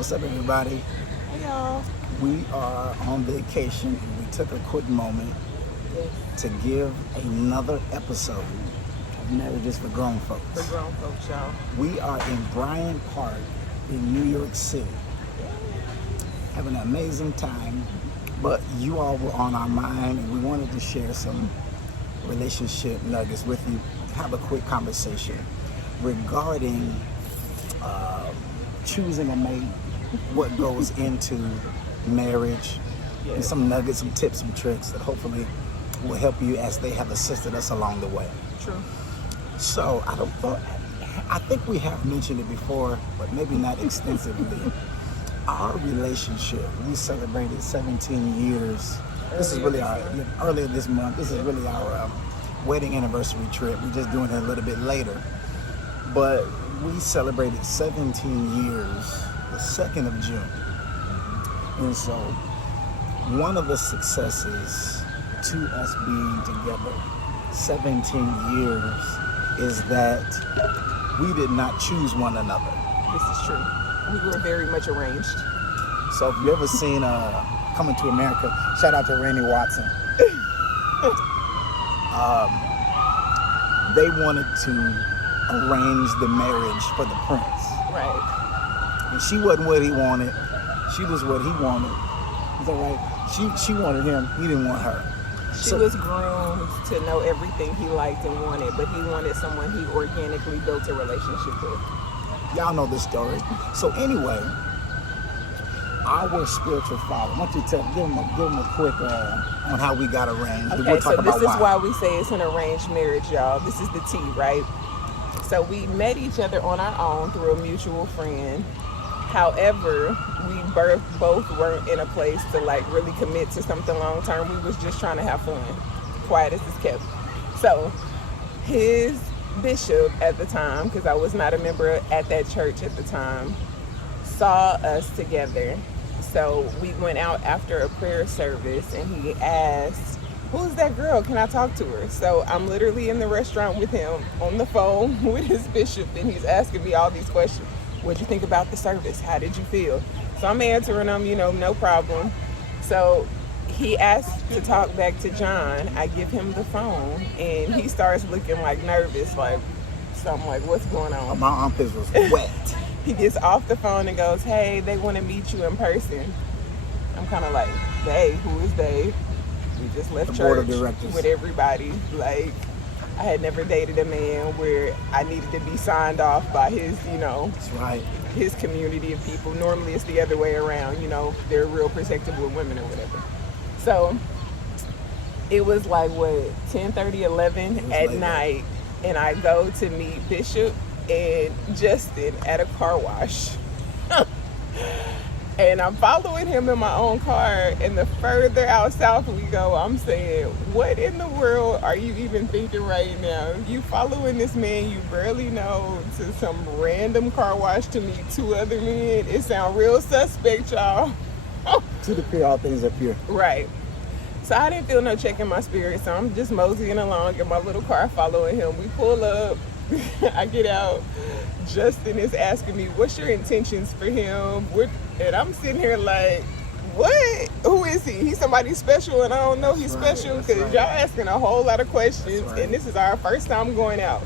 What's up, everybody? Hey y'all. We are on vacation and we took a quick moment Yes, to give another episode of Marriages for Grown Folks. for grown folks, y'all. We are in Bryant Park in New York City. Having an amazing time, but you all were on our mind and we wanted to share some relationship nuggets with you. Have a quick conversation regarding choosing a mate, what goes into marriage, and Yes. some nuggets, some tips, some tricks that hopefully will help you as they have assisted us along the way. True. So I think we have mentioned it before, but maybe not extensively. Our relationship, we celebrated 17 years. This is really earlier this month. This is really our wedding anniversary trip. We're just doing it a little bit later. But we celebrated 17 years, the 2nd of June. And so one of the successes to us being together 17 years is that we did not choose one another. This is true. We were very much arranged. So if you ever seen Coming to America, shout out to Randy Watson. They wanted to arrange the marriage for the prince. Right. And she wasn't what he wanted. She was what he wanted. Is that right? She wanted him. He didn't want her. She was groomed to know everything he liked and wanted, but he wanted someone he organically built a relationship with. Y'all know this story. So anyway, our spiritual father. Why don't you give him a quick on how we got arranged. Okay, We'll talk so this about is why we say it's an arranged marriage, y'all. This is the tea, right? So we met each other on our own through a mutual friend. However, we both weren't in a place to like really commit to something long term. We was just trying to have fun, quiet as it's kept. So his bishop at the time, because I was not a member at that church at the time, saw us together. So we went out after a prayer service and he asked, "Who's that girl? Can I talk to her?" So I'm literally in the restaurant with him on the phone with his bishop and he's asking me all these questions. What'd you think about the service? How did you feel? So I'm answering them, no problem. So he asked to talk back to John. I give him the phone and he starts looking like nervous, like something like, what's going on? My armpits was wet. He gets off the phone and goes, "Hey, they want to meet you in person." I'm kind of like, "They? Who is they?" We just left The church board of directors. with everybody. Like, I had never dated a man where I needed to be signed off by his, That's right. his community of people. Normally it's the other way around, they're real protective with women or whatever. So it was like, 10:30, 11 at late. night, and I go to meet Bishop and Justin at a car wash. And I'm following him in my own car, and the further out south we go, I'm saying, what in the world are you even thinking right now? You following this man you barely know to some random car wash to meet two other men? It sounds real suspect, y'all. To the pure, all things are pure. Right. So I didn't feel no check in my spirit, so I'm just moseying along in my little car following him. We pull up, I get out. Justin is asking me, "What's your intentions for him?" And I'm sitting here like, what? Who is he? He's somebody special and I don't know he's special? Because y'all asking a whole lot of questions and this is our first time going out.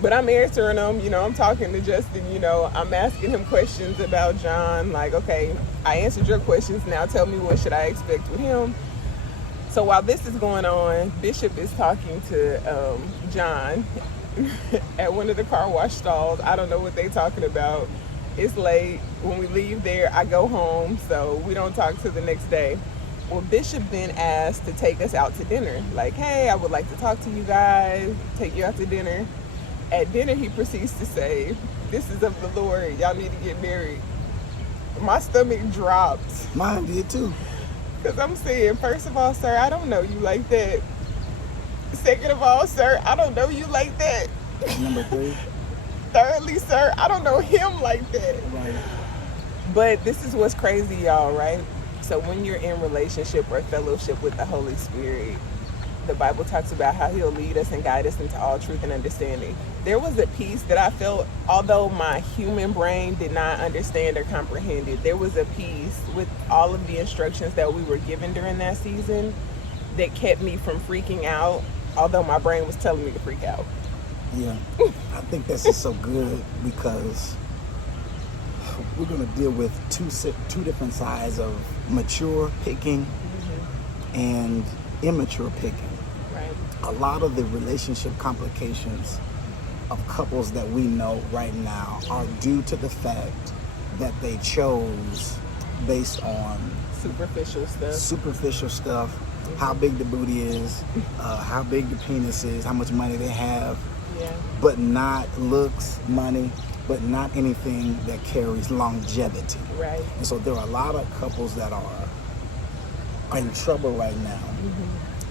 But I'm answering them, I'm talking to Justin, I'm asking him questions about John. Like, okay, I answered your questions. Now tell me, what should I expect with him? So while this is going on, Bishop is talking to John at one of the car wash stalls. I don't know what they talking about. It's late. When we leave there, I go home, so we don't talk till the next day. Well, Bishop then asked to take us out to dinner. Like, "Hey, I would like to talk to you guys, take you out to dinner." At dinner, he proceeds to say, "This is of the Lord. Y'all need to get married." My stomach dropped. Mine did too. Because I'm saying, first of all, sir, I don't know you like that. Second of all, sir, I don't know you like that. Number 3. Thirdly, sir, I don't know him like that. Right. But this is what's crazy, y'all, right? So when you're in relationship or fellowship with the Holy Spirit, the Bible talks about how he'll lead us and guide us into all truth and understanding. There was a piece that I felt, although my human brain did not understand or comprehend it, there was a piece with all of the instructions that we were given during that season that kept me from freaking out, although my brain was telling me to freak out. Yeah, I think this is so good because we're going to deal with two different sides of mature picking and immature picking. Right. A lot of the relationship complications of couples that we know right now are due to the fact that they chose based on superficial stuff, how big the booty is, how big the penis is, how much money they have, but not looks, money, but not anything that carries longevity. Right. And so there are a lot of couples that are in trouble right now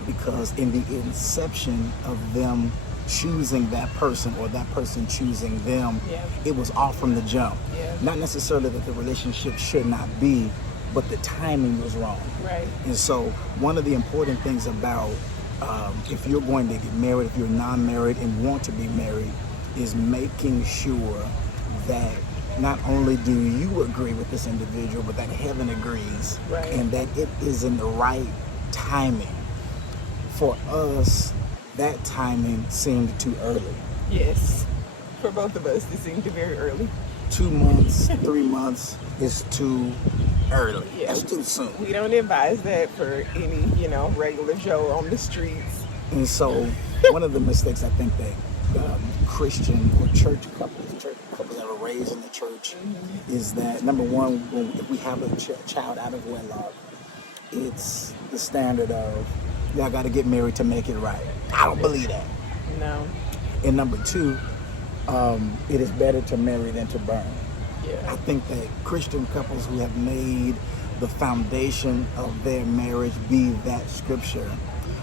because in the inception of them choosing that person or that person choosing them, it was off from the jump. Not necessarily that the relationship should not be, but the timing was wrong. Right. And so one of the important things about if you're going to get married, if you're non-married and want to be married, is making sure that not only do you agree with this individual, but that heaven agrees, and that it is in the right timing. For us, that timing seemed too early. Yes, for both of us, it seemed very early. 2 months, 3 months is too early. That's too soon. We don't advise that for any, regular Joe on the streets. And so one of the mistakes I think that Christian or church couples that are raised in the church is that, number one, if we have a child out of wedlock, it's the standard of, y'all got to get married to make it right. I don't believe that. No. And number two, it is better to marry than to burn. Yeah. I think that Christian couples who have made the foundation of their marriage be that scripture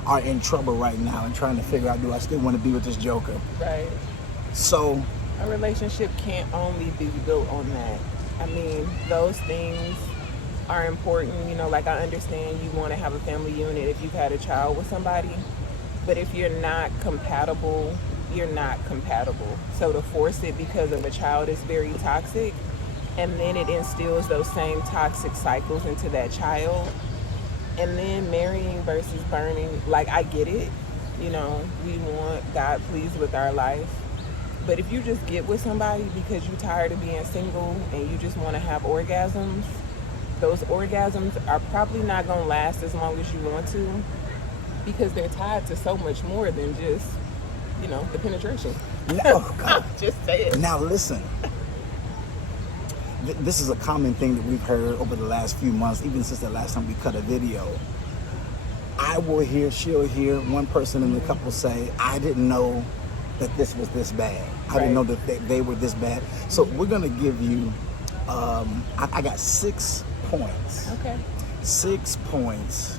are in trouble right now and trying to figure out, do I still want to be with this joker? Right. So a relationship can't only be built on that. I mean, those things are important. Like, I understand you want to have a family unit if you've had a child with somebody, but if you're not compatible, you're not compatible. So to force it because of a child is very toxic, and then it instills those same toxic cycles into that child. And then marrying versus burning, like, I get it. We want God pleased with our life. But if you just get with somebody because you're tired of being single and you just want to have orgasms, those orgasms are probably not going to last as long as you want to, because they're tied to so much more than just, the penetration. No, God. Just say it. Now listen, this is a common thing that we've heard over the last few months, even since the last time we cut a video. I will hear, she'll hear one person in the couple say, I didn't know that this was this bad. I didn't know that they were this bad. So we're going to give you, I got 6 points. Okay. 6 points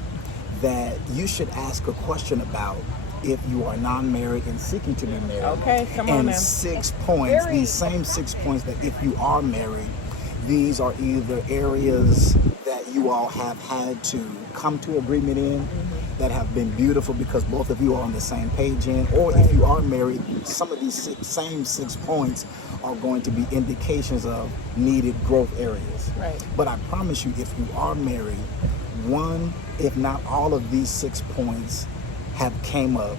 that you should ask a question about if you are non-married and seeking to be married. Okay, come on now. And 6 points, these same 6 points that if you are married, these are either areas that you all have had to come to agreement in, that have been beautiful because both of you are on the same page in, or if you are married, some of these same 6 points are going to be indications of needed growth areas. Right. But I promise you, if you are married, one, if not all of these 6 points have came up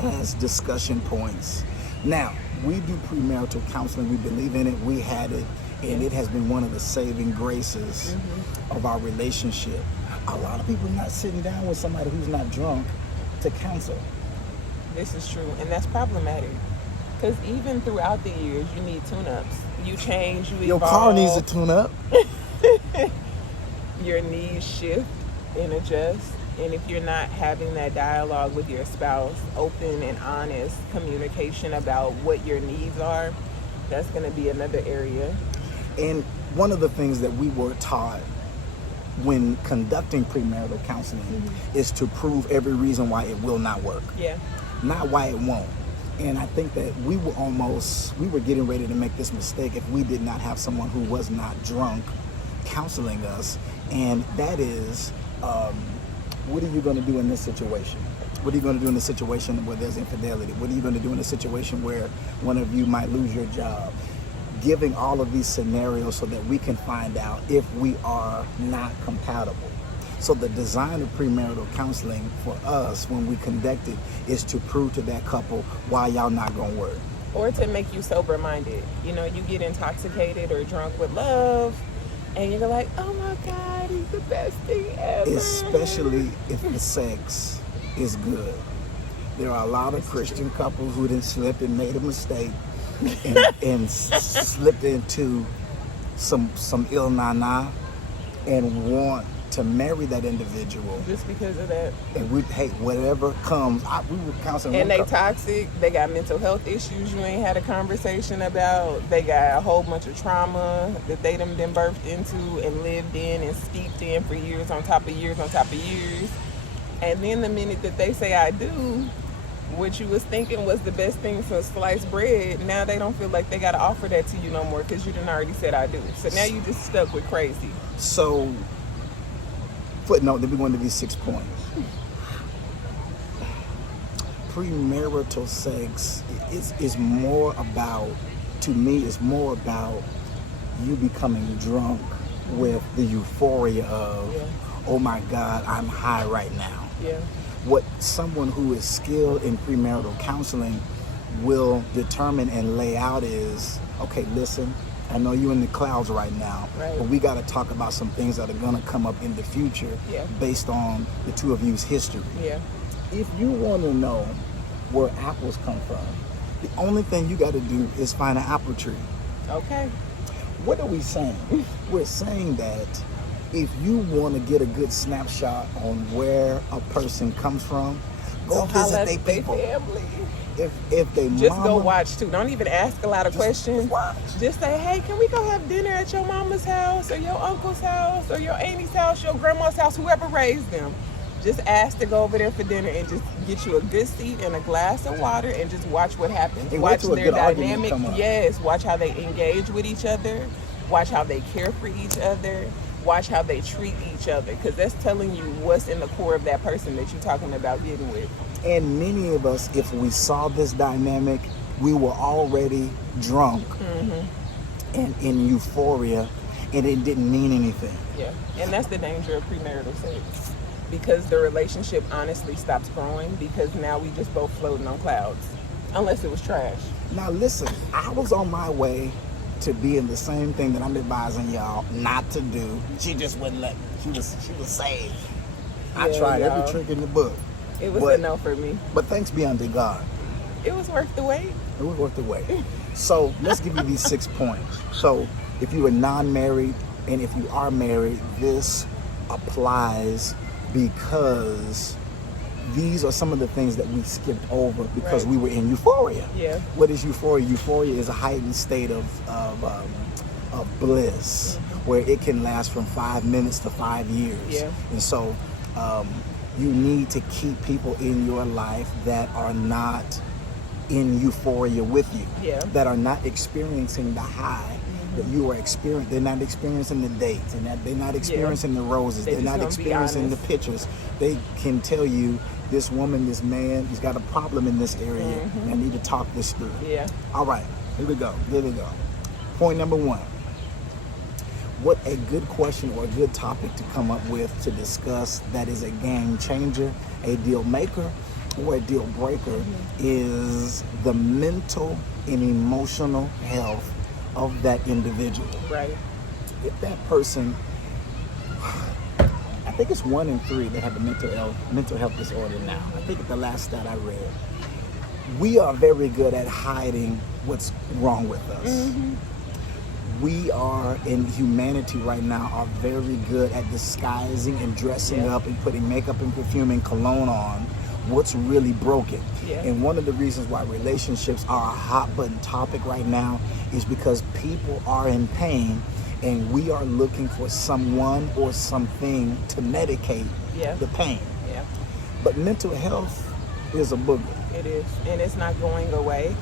as discussion points. Now, we do premarital counseling. We believe in it. We had it, and it has been one of the saving graces of our relationship. A lot of people are not sitting down with somebody who's not drunk to counsel. This is true, and that's problematic. Because even throughout the years, you need tune-ups. You change, you evolve. Your car needs a tune-up. Your needs shift and adjust. And if you're not having that dialogue with your spouse, open and honest communication about what your needs are, that's going to be another area. And one of the things that we were taught when conducting premarital counseling is to prove every reason why it will not work. Yeah. Not why it won't. And I think that we were getting ready to make this mistake if we did not have someone who was not drunk counseling us. And that is, what are you going to do in this situation? What are you going to do in a situation where there's infidelity? What are you going to do in a situation where one of you might lose your job? Giving all of these scenarios so that we can find out if we are not compatible. So the design of premarital counseling for us when we conduct it is to prove to that couple why y'all not going to work. Or to make you sober-minded. You know, you get intoxicated or drunk with love, and you're like, oh my God, he's the best thing ever. Especially if the sex is good. There are a lot of Christian couples who didn't slip and made a mistake and slipped into some ill na-na and want to marry that individual. Just because of that. And we, hey, whatever comes, we were counseling. And they toxic, they got mental health issues you ain't had a conversation about. They got a whole bunch of trauma that they done been birthed into and lived in and steeped in for years on top of years on top of years. And then the minute that they say I do, what you was thinking was the best thing since sliced bread, now they don't feel like they got to offer that to you no more because you done already said I do. So now you just stuck with crazy. So, footnote, then we go into these 6 points. Premarital sex is more about, to me, is more about you becoming drunk with the euphoria of, oh my God, I'm high right now. Yeah. What someone who is skilled in premarital counseling will determine and lay out is, okay, listen, I know you're in the clouds right now, but we got to talk about some things that are going to come up in the future based on the two of you's history. Yeah. If you want to know where apples come from, the only thing you got to do is find an apple tree. Okay. What are we saying? We're saying that if you want to get a good snapshot on where a person comes from, go visit their people. Family. If they just mama, go watch too. Don't even ask a lot of questions. Watch. Just say, hey, can we go have dinner at your mama's house or your uncle's house or your auntie's house, your grandma's house, whoever raised them. Just ask to go over there for dinner and just get you a good seat and a glass of water and just watch what happens. And watch their dynamic. come up. Yes, watch how they engage with each other. Watch how they care for each other. Watch how they treat each other, because that's telling you what's in the core of that person that you're talking about getting with. And many of us, if we saw this dynamic, we were already drunk and in euphoria, and it didn't mean anything. Yeah, and that's the danger of premarital sex, because the relationship honestly stops growing because now we just both floating on clouds, unless it was trash. Now listen, I was on my way to being the same thing that I'm advising y'all not to do. She just wouldn't let me. She was saved. I tried every trick in the book. It was a no for me. But thanks be unto God. It was worth the wait. It was worth the wait. So let's give you these 6 points. So if you are non-married and if you are married, this applies because these are some of the things that we skipped over because we were in euphoria. Yeah. What is euphoria? Euphoria is a heightened state of bliss where it can last from 5 minutes to 5 years. Yeah. And so you need to keep people in your life that are not in euphoria with you, that are not experiencing the high that you are experiencing. They're not experiencing the dates, and that they're not experiencing the roses. They're not experiencing the pictures. They can tell you, this woman, this man, he's got a problem in this area. And I need to talk this through. Yeah. All right, here we go. Point number 1. What a good question or a good topic to come up with to discuss that is a game changer, a deal maker, or a deal breaker is the mental and emotional health of that individual. Right. If that person, I think it's 1 in 3 that have a mental health disorder now. I think at the last stat I read, we are very good at hiding what's wrong with us. We are, in humanity right now, are very good at disguising and dressing up and putting makeup and perfume and cologne on what's really broken. And one of the reasons why relationships are a hot button topic right now is because people are in pain and we are looking for someone or something to medicate the pain. But mental health is a booger. It is, and it's not going away.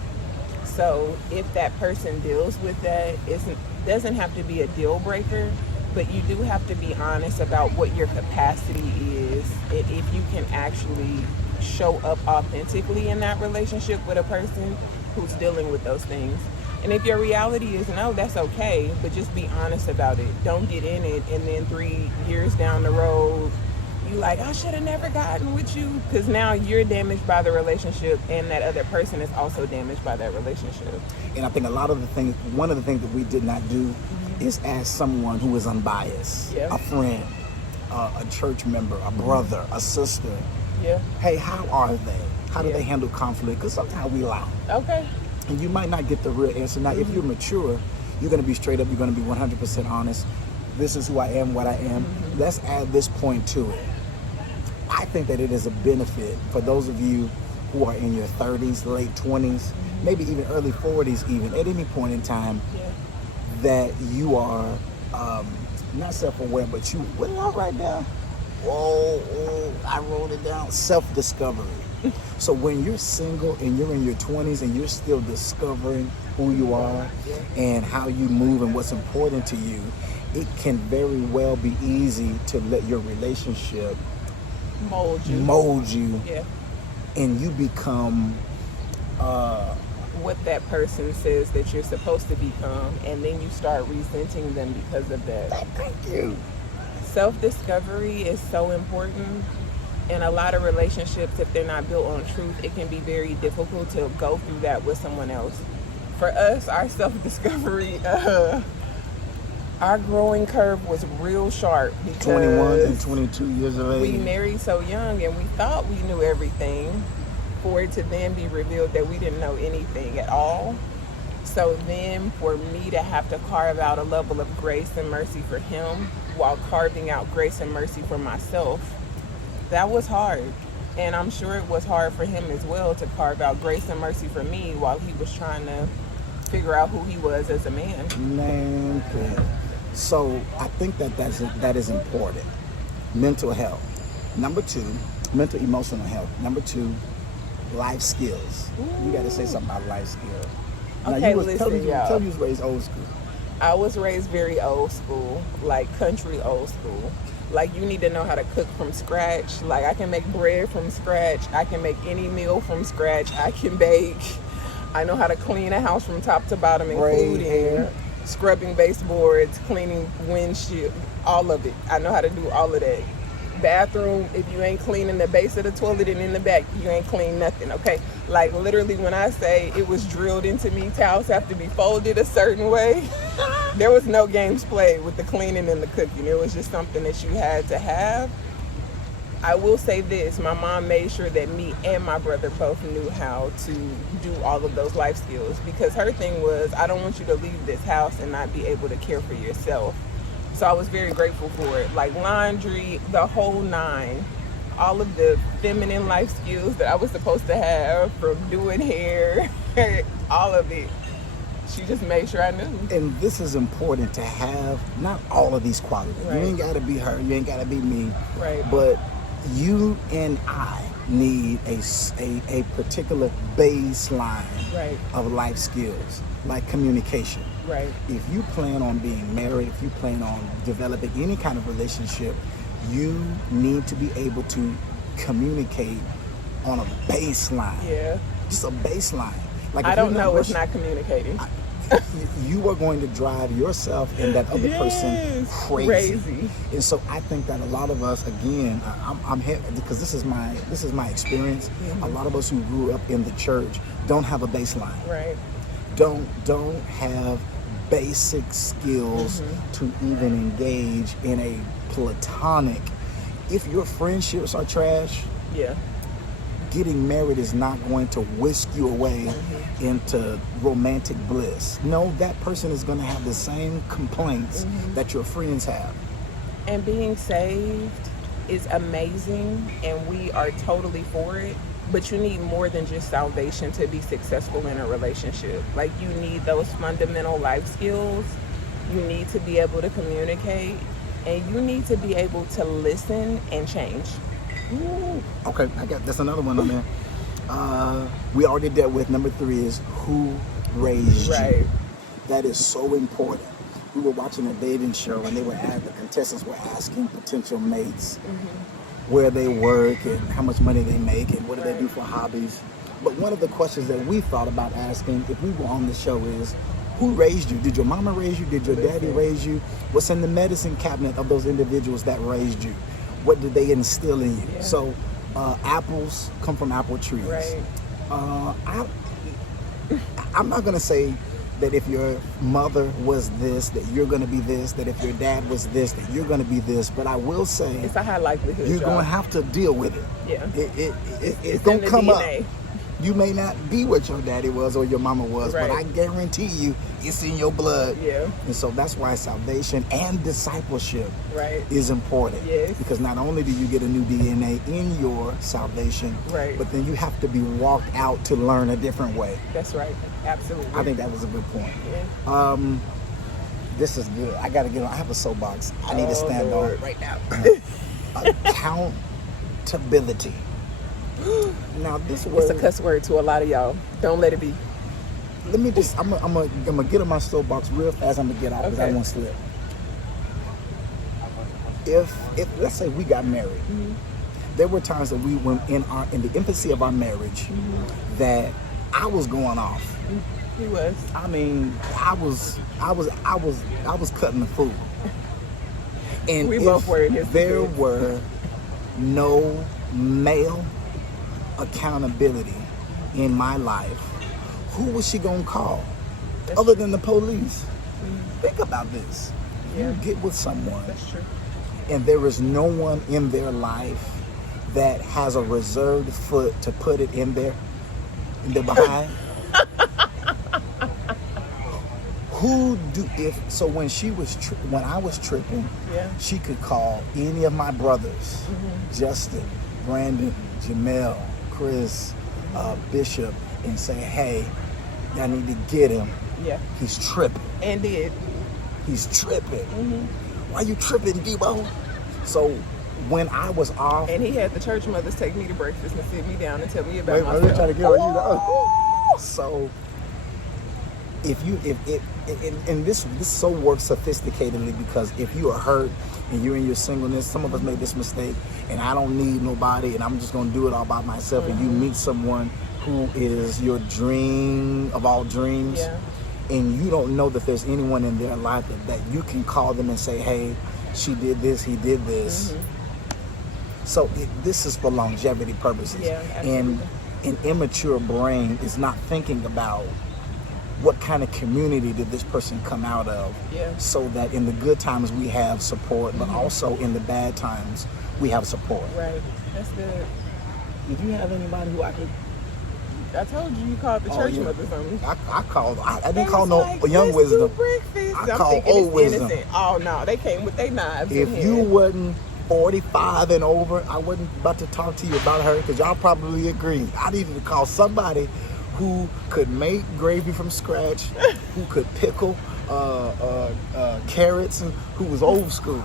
So if that person deals with that, it doesn't have to be a deal breaker, but you do have to be honest about what your capacity is, and if you can actually show up authentically in that relationship with a person who's dealing with those things. And if your reality is no, that's okay, but just be honest about it. Don't get in it and then 3 years down the road, you like, I should have never gotten with you, because now you're damaged by the relationship and that other person is also damaged by that relationship. And I think one of the things that we did not do is ask someone who is unbiased, Yeah. a friend, a church member, a brother, a sister. Yeah. Hey, how are they? How do Yeah. they handle conflict? Because sometimes we lie. Okay. And you might not get the real answer. Now, if you're mature, you're going to be straight up. You're going to be 100% honest. This is who I am, what I am. Let's add this point to it. I think that it is a benefit for those of you who are in your 30s, late 20s, maybe even early 40s even, at any point in time, Yeah. that you are not self-aware, but you, what did I write down? Whoa, I wrote it down. Self-discovery. So when you're single and you're in your 20s and you're still discovering who you are and how you move and what's important to you, it can very well be easy to let your relationship Mold you. Yeah. and you become What that person says that you're supposed to become, and then you start resenting them because of that. thank you. Self-discovery is so important. In a lot of relationships, if they're not built on truth, it can be very difficult to go through that with someone else. For us, our self-discovery, our growing curve was real sharp because 21 and 22 years of age. we married so young and we thought we knew everything, for it to then be revealed that we didn't know anything at all. So then for me to have to carve out a level of grace and mercy for him while carving out grace and mercy for myself, that was hard. And I'm sure it was hard for him as well to carve out grace and mercy for me while he was trying to figure out who he was as a man. Man, good. So I think that is important. Mental health. Number 2, mental emotional health. Number 2, life skills. You got to say something about life skills. Okay, tell me y'all. you was raised old school. I was raised very old school, like country old school. Like, you need to know how to cook from scratch. Like, I can make bread from scratch. I can make any meal from scratch. I can bake. I know how to clean a house from top to bottom, including scrubbing baseboards, cleaning windshield, all of it. I know how to do all of that. Bathroom, if you ain't cleaning the base of the toilet and in the back, you ain't clean nothing, okay? Like, literally, when I say it was drilled into me, towels have to be folded a certain way. There was no games played with the cleaning and the cooking. It was just something that you had to have. I will say this, my mom made sure that me and my brother both knew how to do all of those life skills, because her thing was, I don't want you to leave this house and not be able to care for yourself. So I was very grateful for it. Like laundry, the whole 9. All of the feminine life skills that I was supposed to have, from doing hair, all of it. She just made sure I knew. And this is important to have, not all of these qualities. Right. You ain't got to be her, you ain't got to be me. Right. But you and I need a particular baseline Right. of life skills, like communication. Right. If you plan on being married, if you plan on developing any kind of relationship, you need to be able to communicate on a baseline. Yeah. Just a baseline. Like, I if don't you're know what's rushing- not communicating. you are going to drive yourself and that other person Yes, crazy. And so I think that a lot of us, again, I'm here because this is my experience. A lot of us who grew up in the church don't have a baseline. Right. Don't have basic skills to even engage in a platonic. If your friendships are trash, Yeah. getting married is not going to whisk you away into romantic bliss. No, that person is going to have the same complaints that your friends have. And being saved is amazing, and we are totally for it. But you need more than just salvation to be successful in a relationship. Like, you need those fundamental life skills. You need to be able to communicate, and you need to be able to listen and change. Ooh, okay, that's another one on there. We already dealt with number 3 is who raised Right. you. That is so important. We were watching a dating show and the contestants were asking potential mates, where they work and how much money they make and what do they do for hobbies. But one of the questions that we thought about asking if we were on the show is, who raised you? Did your mama raise you? Did your daddy raise you? What's in the medicine cabinet of those individuals that raised you? What did they instill in you? Yeah. So apples come from apple trees. Right. I'm not going to say that if your mother was this, that you're going to be this, that if your dad was this, that you're going to be this. But I will say, It's a high likelihood. you're y'all. going to have to deal with it. Yeah. It's It's going in to the come up. DNA. You may not be what your daddy was or your mama was, but I Right. guarantee you it's in your blood. Yeah. And so that's why salvation and discipleship Right. is important. Yes. Because not only do you get a new DNA in your salvation, Right. but then you have to be walked out to learn a different way. That's right. Absolutely. I think that was a good point. Yeah. This is good. I got to get on. I have a soapbox I need to stand Lord. on right now. Accountability. Now, this It's word. a cuss word to a lot of y'all. Don't let it be. Let me just, I'm gonna get on my soapbox real fast. I'm gonna get out because I Okay. won't slip. If let's say we got married, there were times that we were in the infancy of our marriage that I was going off. He was. I mean, I was cutting the food. And We if both were in his there defense. were no male accountability in my life, who was she gonna call That's other than the police? Think about this. Yeah. You get with someone That's true. and there is no one in their life that has a reserved foot to put it in their behind. When she was when I was tripping, Yeah. she could call any of my brothers, Justin, Brandon, Jamel, Chris, Bishop, and say, "Hey, I need to get him. Yeah. He's tripping. And did. He's tripping. Why you tripping, Debo?" So when I was off, And he had the church mothers take me to breakfast and sit me down and tell me about wait, myself. let me try to get on you though. So and this so works sophisticatedly, because if you are hurt and you're in your singleness, some of us made this mistake, and I don't need nobody and I'm just gonna do it all by myself, and you meet someone who is your dream of all dreams, Yeah. and you don't know that there's anyone in their life that you can call them and say, "Hey, she did this, he did this." So this is for longevity purposes. Yeah, and an immature brain is not thinking about what kind of community did this person come out of, Yeah. so that in the good times we have support, but also in the bad times we have support. Right. That's good. Did you have anybody who I could? I told you called the church yeah. mothers on me. I called. I They didn't call was no like, young "Let's wisdom. do breakfast." I I'm call thinking old it's wisdom. innocent. Oh no, they came with their knives. If in you hand. wasn't 45 and over, I wasn't about to talk to you about her, because y'all probably agree. I needed to call somebody who could make gravy from scratch, who could pickle carrots, and who was old school.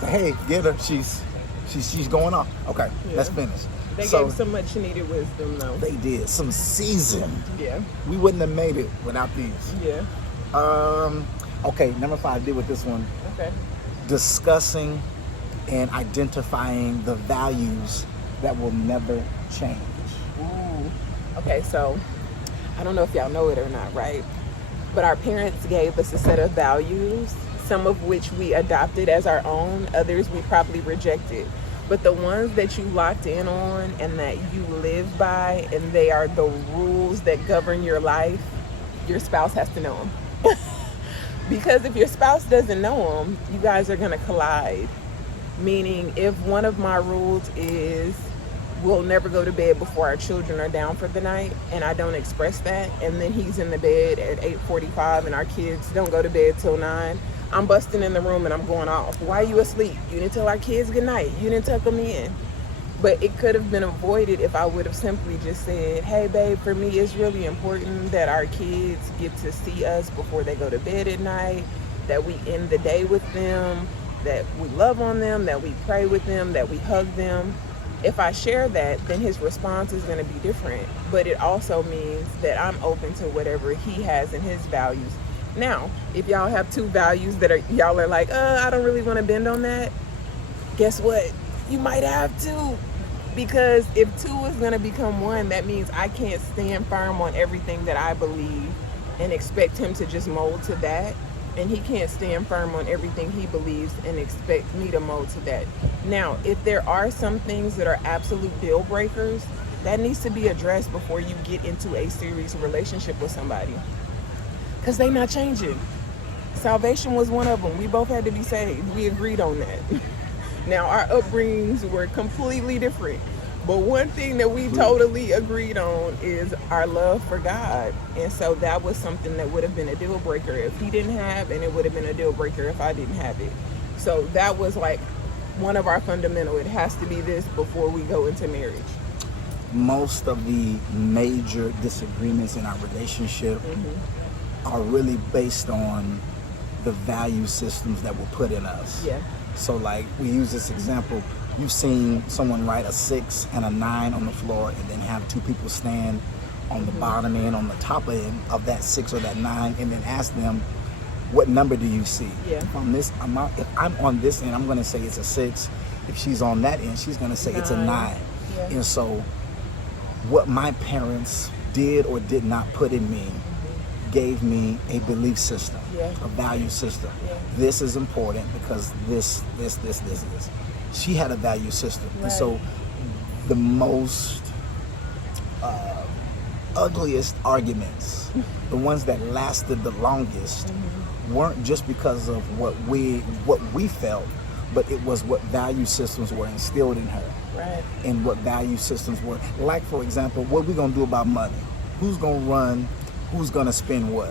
Say, "Hey, get her. She's going off." Okay, Yeah. let's finish. They So gave some much needed wisdom though. they did some seasoned. Yeah. We wouldn't have made it without these. Yeah. Okay, number 5. Deal with this one. Okay. Discussing and identifying the values that will never change. Ooh. Okay, so I don't know if y'all know it or not, right? But our parents gave us a set of values, some of which we adopted as our own, others we probably rejected. But the ones that you locked in on and that you live by, and they are the rules that govern your life, your spouse has to know them. Because if your spouse doesn't know them, you guys are going to collide. Meaning, if one of my rules is we'll never go to bed before our children are down for the night, and I don't express that, and then he's in the bed at 8:45 and our kids don't go to bed till 9, I'm busting in the room and I'm going off. "Why are you asleep? You didn't tell our kids good night. You didn't tuck them in." But it could have been avoided if I would have simply just said, "Hey babe, for me it's really important that our kids get to see us before they go to bed at night, that we end the day with them, that we love on them, that we pray with them, that we hug them." If I share that, then his response is going to be different. But it also means that I'm open to whatever he has in his values. Now, if y'all have two values that y'all are like, I don't really want to bend on that, guess what? You might have to. Because if two is going to become one, that means I can't stand firm on everything that I believe and expect him to just mold to that. And he can't stand firm on everything he believes and expect me to mold to that. Now, if there are some things that are absolute deal breakers, that needs to be addressed before you get into a serious relationship with somebody. Because they not changing. Salvation was one of them. We both had to be saved. We agreed on that. Now, our upbringings were completely different. But one thing that we totally agreed on is our love for God. And so that was something that would have been a deal breaker if he didn't have, and it would have been a deal breaker if I didn't have it. So that was like one of our fundamental. It has to be this before we go into marriage. Most of the major disagreements in our relationship are really based on the value systems that were put in us. Yeah. So like we use this example, you've seen someone write a 6 and a 9 on the floor and then have two people stand on the bottom end, on the top end of that 6 or that 9, and then ask them, what number do you see? Yeah. If I'm on this end, I'm gonna say it's a 6. If she's on that end, she's gonna say it's a 9. Yeah. And so what my parents did or did not put in me gave me a belief system, a value system. Yeah. This is important because this. She had a value system. Right. And so the most ugliest arguments, the ones that lasted the longest, weren't just because of what we felt, but it was what value systems were instilled in her. Right. And what value systems were. Like, for example, what we gonna do about money? Who's gonna run? Who's gonna spend what?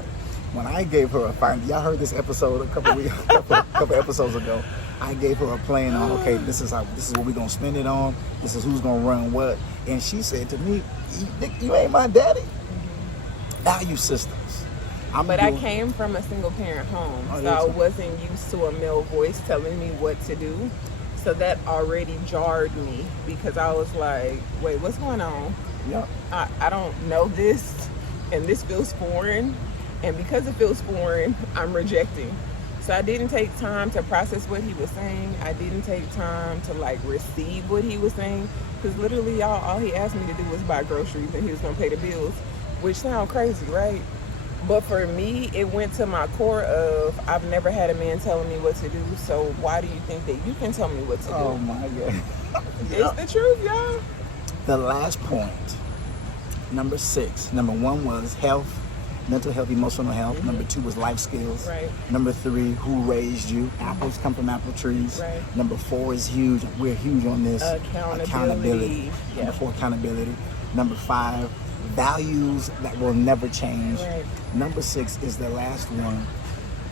When I gave her y'all heard this episode a couple episodes ago. I gave her a plan on, okay, this is what we're gonna spend it on. This is who's gonna run what. And she said to me, "You ain't my daddy." Value systems. I came from a single parent home, so I wasn't used to a male voice telling me what to do. So that already jarred me because I was like, wait, what's going on? Yeah. I don't know this, and this feels foreign. And because it feels foreign, I'm rejecting. So I didn't take time to process what he was saying. I didn't take time to receive what he was saying. Because literally, y'all, all he asked me to do was buy groceries and he was going to pay the bills, which sounds crazy, right? But for me, it went to my core of, I've never had a man telling me what to do, so why do you think that you can tell me what to do? Oh my God. It's the truth, y'all. The last point, number 6. Number 1 was health, mental health, emotional health. Number 2 was life skills. Right. Number 3, who raised you? Apples come from apple trees. Right. Number 4 is huge. We're huge on this. Accountability. Yeah. Number 4, accountability. Number 5, values that will never change. Right. Number 6 is the last one,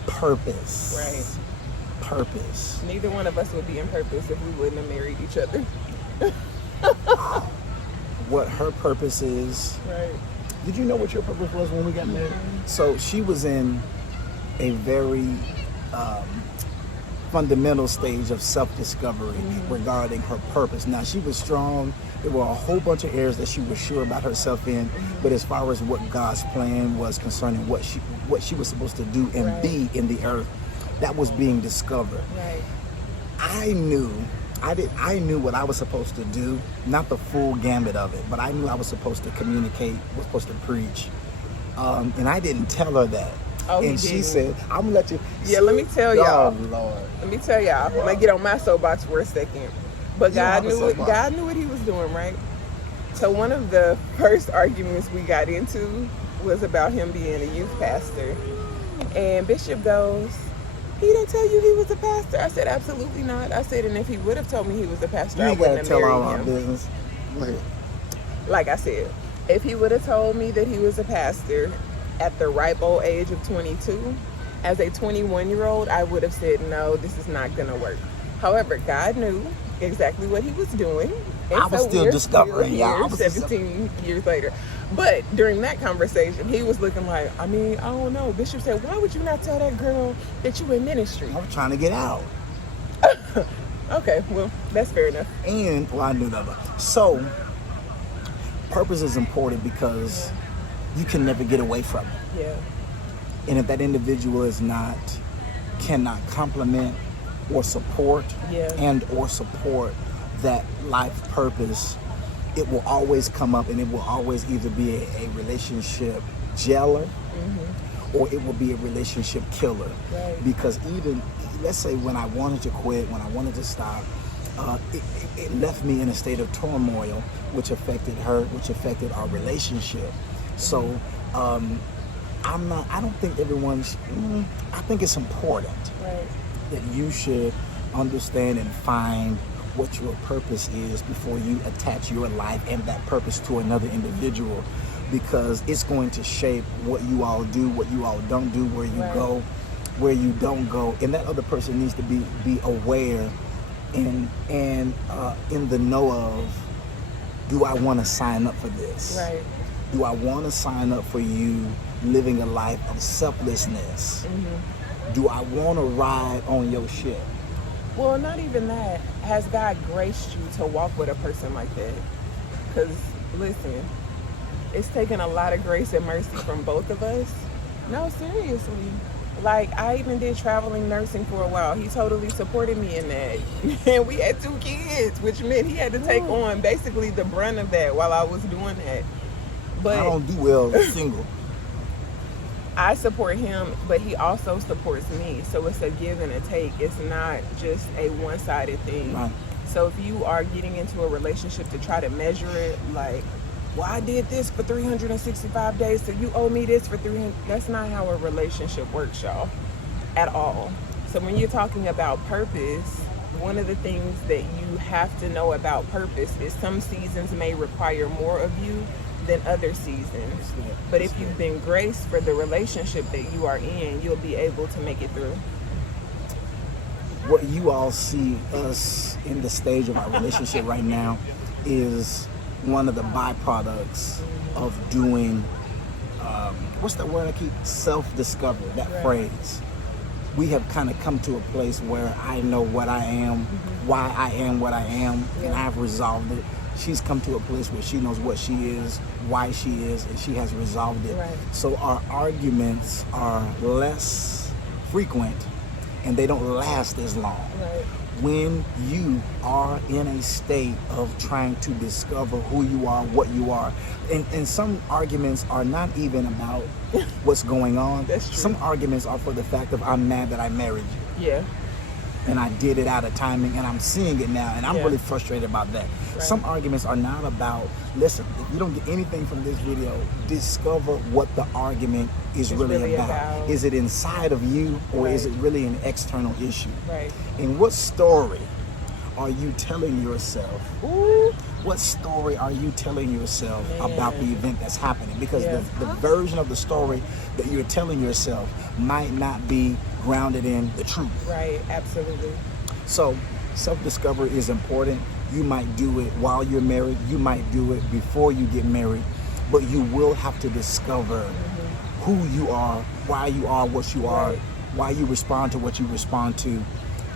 purpose. Right. Purpose. Neither one of us would be in purpose if we wouldn't have married each other. What her purpose is. Right. Did you know what your purpose was when we got married? So she was in a very fundamental stage of self-discovery regarding her purpose. Now, she was strong. There were a whole bunch of areas that she was sure about herself in, but as far as what God's plan was concerning what she was supposed to do and be in the earth, that was being discovered. Right. I knew what I was supposed to do, not the full gambit of it, but I knew I was supposed to communicate, was supposed to preach. And I didn't tell her that. Oh, and she said, I'm gonna let you. Yeah, let me tell y'all. Oh, Lord. Let me tell y'all. I'm gonna get on my soapbox for a second. But God knew what he was doing, right? So one of the first arguments we got into was about him being a youth pastor. And Bishop goes, he didn't tell you he was a pastor? I said, absolutely not. I said, and if he would have told me he was a pastor, I wouldn't have married him. You gotta tell all our business. Like I said, if he would have told me that he was a pastor at the ripe old age of 22, as a 21-year-old, I would have said, no, this is not going to work. However, God knew exactly what he was doing. And I was still discovering, y'all. 17 years later. But during that conversation, he was looking like, I don't know. Bishop said, why would you not tell that girl that you in ministry? I was trying to get out. Okay, well, that's fair enough. And, I knew that. So, purpose is important because you can never get away from it. Yeah. And if that individual cannot complement or support or support that life purpose, it will always come up, and it will always either be a relationship jailer, or it will be a relationship killer. Right. Because even, let's say when I wanted to quit, when I wanted to stop, it left me in a state of turmoil, which affected her, which affected our relationship. So I don't think I think it's important Right. that you should understand and find what your purpose is before you attach your life and that purpose to another individual, because it's going to shape what you all do, what you all don't do, where you Right. go, where you don't go, and that other person needs to be aware and in the know of, do I want to sign up for this? Right. Do I want to sign up for you living a life of selflessness? Do I want to ride on your ship? Well, not even that. Has God graced you to walk with a person like that? Because, listen, it's taken a lot of grace and mercy from both of us. No, seriously. Like, I even did traveling nursing for a while. He totally supported me in that. And we had 2 kids, which meant he had to take on basically the brunt of that while I was doing that. But I don't do well single. I support him, but he also supports me. So it's a give and a take. It's not just a one-sided thing. Right. So if you are getting into a relationship to try to measure it, like, well, I did this for 365 days, so you owe me this for 300. That's not how a relationship works, y'all, at all. So when you're talking about purpose, one of the things that you have to know about purpose is some seasons may require more of you than other seasons. But if you've been graced for the relationship that you are in, you'll be able to make it through. What you all see us in the stage of our relationship right now is one of the byproducts of doing, what's that word I keep? Self-discovery, that Right. phrase. We have kind of come to a place where I know what I am, why I am what I am, and Yeah. I've resolved it. She's come to a place where she knows what she is, why she is, and she has resolved it. Right. So our arguments are less frequent and they don't last as long. Right. When you are in a state of trying to discover who you are, what you are, and some arguments are not even about what's going on. That's true. Some arguments are for the fact of I'm mad that I married you Yeah. and I did it out of timing and I'm seeing it now and I'm Yeah. really frustrated about that. Right. Some arguments are not about, listen, if you don't get anything from this video, discover what the argument is It's really really about. about. Is it inside of you or is Right. it really an external issue? Right. And what story are you telling yourself? Ooh. What story are you telling yourself Man. about the event that's happening? Because Yeah. the version of the story that you're telling yourself might not be grounded in the truth. Right. Absolutely. So self-discovery is important. You might do it while you're married. You might do it before you get married. But you will have to discover who you are, why you are what you are, Right. why you respond to what you respond to.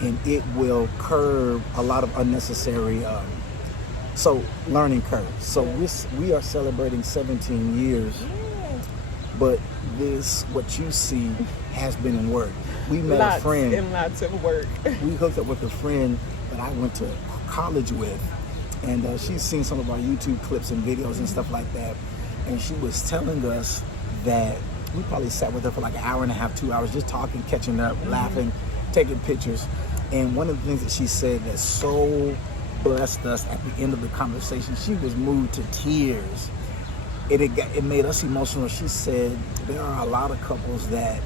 And it will curb a lot of unnecessary learning curves. So we are celebrating 17 years, Yeah. but what you see has been in work. We met Lots a friend. and lots of work. We hooked up with a friend that I went to college with, and she's seen some of our YouTube clips and videos and stuff like that. And she was telling us that we probably sat with her for like an hour and a half, 2 hours, just talking, catching up, laughing, taking pictures. And one of the things that she said that so blessed us at the end of the conversation, she was moved to tears. It made us emotional. She said there are a lot of couples that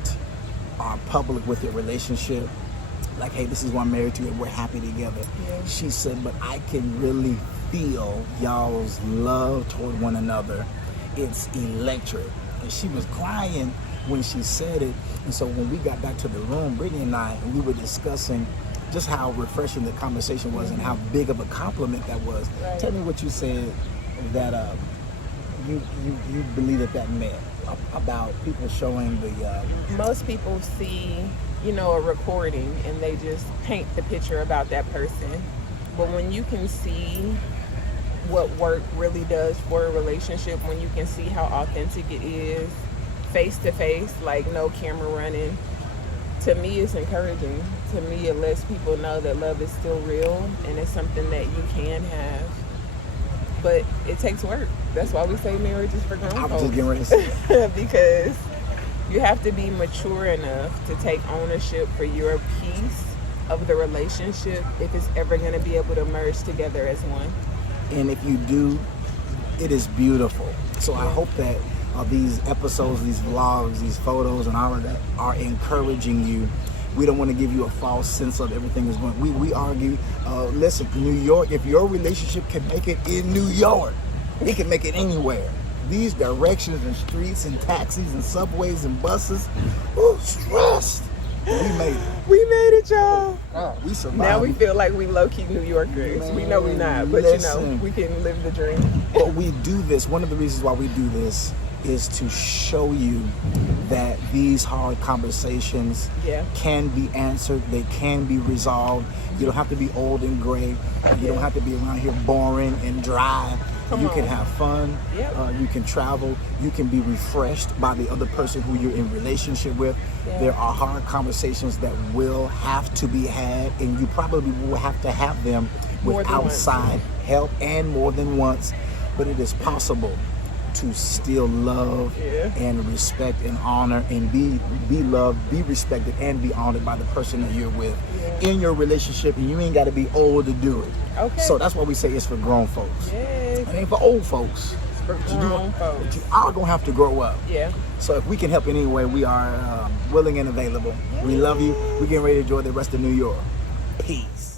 are public with their relationship, like, hey, this is who I'm married to and we're happy together. Yeah. She said, but I can really feel y'all's love toward one another. It's electric. And she was crying when she said it. And so when we got back to the room, Brittany and I, we were discussing just how refreshing the conversation was and how big of a compliment that was. Right. Tell me what you said that you believe that meant about people showing the Most people see, a recording and they just paint the picture about that person. But when you can see what work really does for a relationship, when you can see how authentic it is, face to face, like no camera running, to me, it's encouraging. To me, it lets people know that love is still real and it's something that you can have. But it takes work. That's why we say marriage is for grown I was folks. just getting ready to say. Because you have to be mature enough to take ownership for your piece of the relationship if it's ever going to be able to merge together as one. And if you do, it is beautiful. So I hope that these episodes, these vlogs, these photos, and all of that are encouraging you. We don't want to give you a false sense of everything is going. We argue. Listen, New York. If your relationship can make it in New York, it can make it anywhere. These directions and streets and taxis and subways and buses. Ooh, stressed. We made it. We made it, y'all. We survived. Now we feel like we low-key New Yorkers. We know we not, but Listen. we can live the dream. But we do this. One of the reasons why we do this is to show you that these hard conversations can be answered. They can be resolved. You don't have to be old and gray. You don't have to be around here boring and dry. You can have fun. You can travel. You can be refreshed by the other person who you're in relationship with. There are hard conversations that will have to be had, and you probably will have to have them with outside help and more than once. But it is possible to still love and respect and honor and be loved, be respected, and be honored by the person that you're with in your relationship, and you ain't got to be old to do it. Okay. So that's why we say it's for grown folks. Yes. It ain't for old folks. For grown folks. You are gonna have to grow up. Yeah. So if we can help in any way, we are willing and available. We love you. We're getting ready to enjoy the rest of New York. Peace.